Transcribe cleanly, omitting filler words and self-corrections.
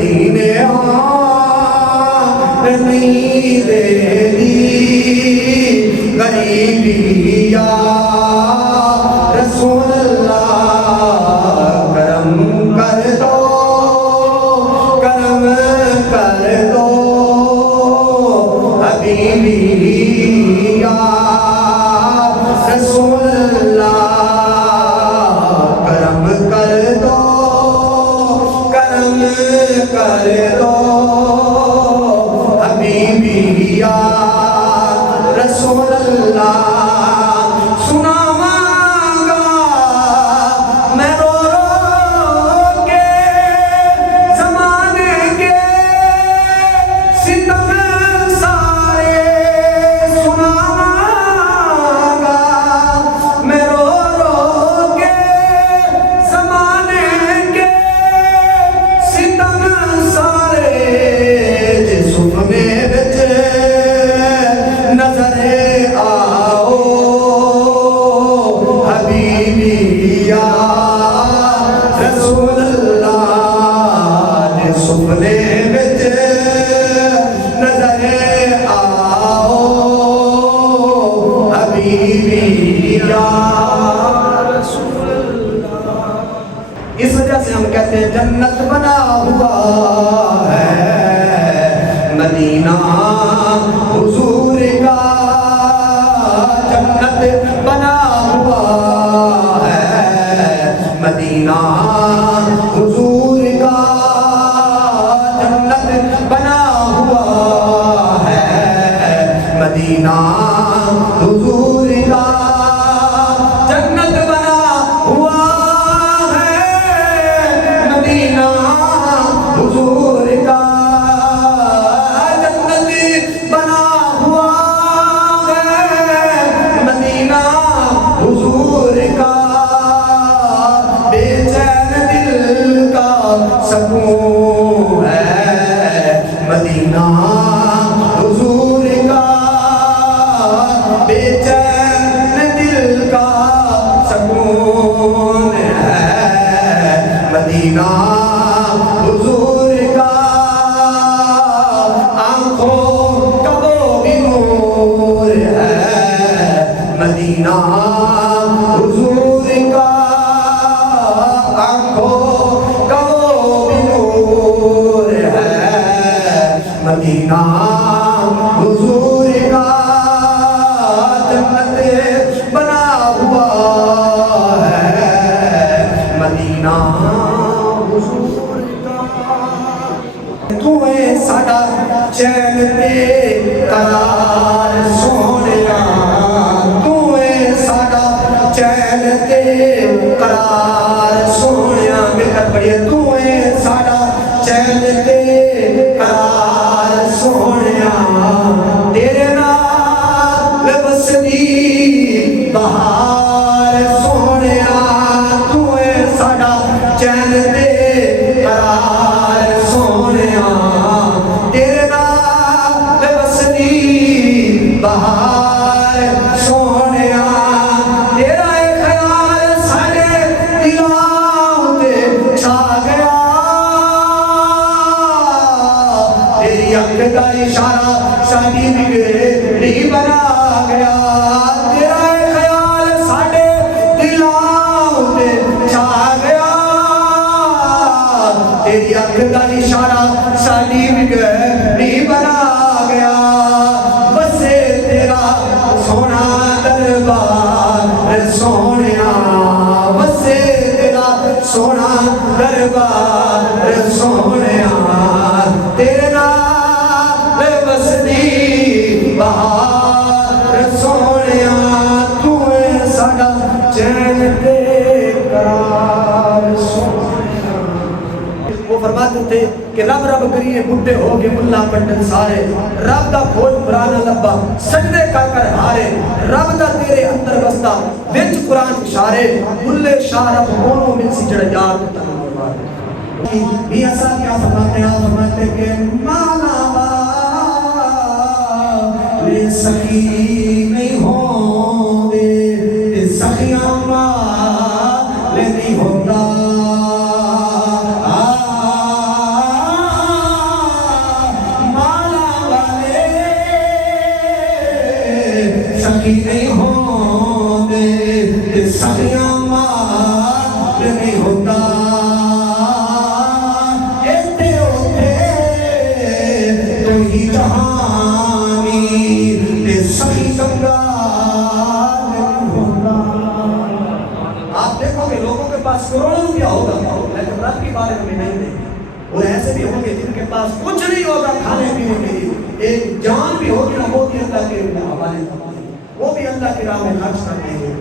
مدینے نہیں دینی غریبی یا رسول اللہ کرم کر دو کرم کر دو حبیبی یا رسول اللہ کرم کر دو کرم کر دو حبیبی یا رسول اللہ اس وجہ سے ہم کہتے ہیں جنت بنا ہوا ہے مدینہ حضور کا جنت بنا ہوا ہے مدینہ حضور کا جنت بنا ہوا ہے مدینہ حضور کا جنت بنا ہوا حضور کا جنت بنا ہوا ہے مدینہ حضور کا بے چین دل کا سکون ہے مدینہ حضور کا بے چین دل کا سکون ہے مدینہ حضور کا آنکھوں کا وہ بھی نور ہے مدینہ حضور کا آنکھوں کا وہ بھی نور ہے مدینہ حضور کا جنت بنا ہوا ہے مدینہ توئے ساڈا چین تے قرار سونیا توئے ساڈا چین تے قرار سونیا مل کر پڑھیے توئے ساڈا چین تے قرار سونیا تیرے نال وسدی بہار سونیا توئے ساڈا چین تے قرار سونیا تیرے نال وسدی بہار سونیا تیرا خیال سارے دلاں تے چھا گیا تیری اکھ دا اشارہ ساڈی بگڑی بنا گیا تیرا خیال سارے دلاں تے چھا گیا تیری اکھ دا اشارہ ساڈی بگڑی بنا گیا بسے تیرا سونا دربار سونیا بسے تیرا سونا دربار سونیا تیرے نال وسدی بہار سونیا توئے ساڈا چین تے قرار سونیا وہ فرماتے تھے کہ رب رب کریے بڈھے ہو گئے ملا پنڈت سارے رب دا کھوج قرآن لبا سجدے کر ہارے رب دا تیرے اندر بستا وچ قرآن اشارے ملے شاہ رب مونو من سی جڑا یار کو تنمو مارے میاں صاحب کیا فرماتے ہیں فرماتے کہ مالا لے سخی نہیں ہوں دے سخیاں ماں لے نہیں ہوتا سخی نہیں ہوندے تے سخیاں مال نہیں ہوتا ایتھے اوتھے تو ہی جہانی تے سخی چنگا نہیں ہوتا۔ آپ دیکھو کہ لوگوں کے پاس کروڑوں روپیہ ہوگا لیکن رب کے بارے میں نہیں دیں، اور ایسے بھی ہوں گے جن کے پاس کچھ نہیں ہوگا کھانے پینے کے لیے، ایک جان بھی ہوگی نہ وہ بھی اللہ کے حوالے، وہ بھی اللہ کی راہ میں خرچ کرتے ہیں۔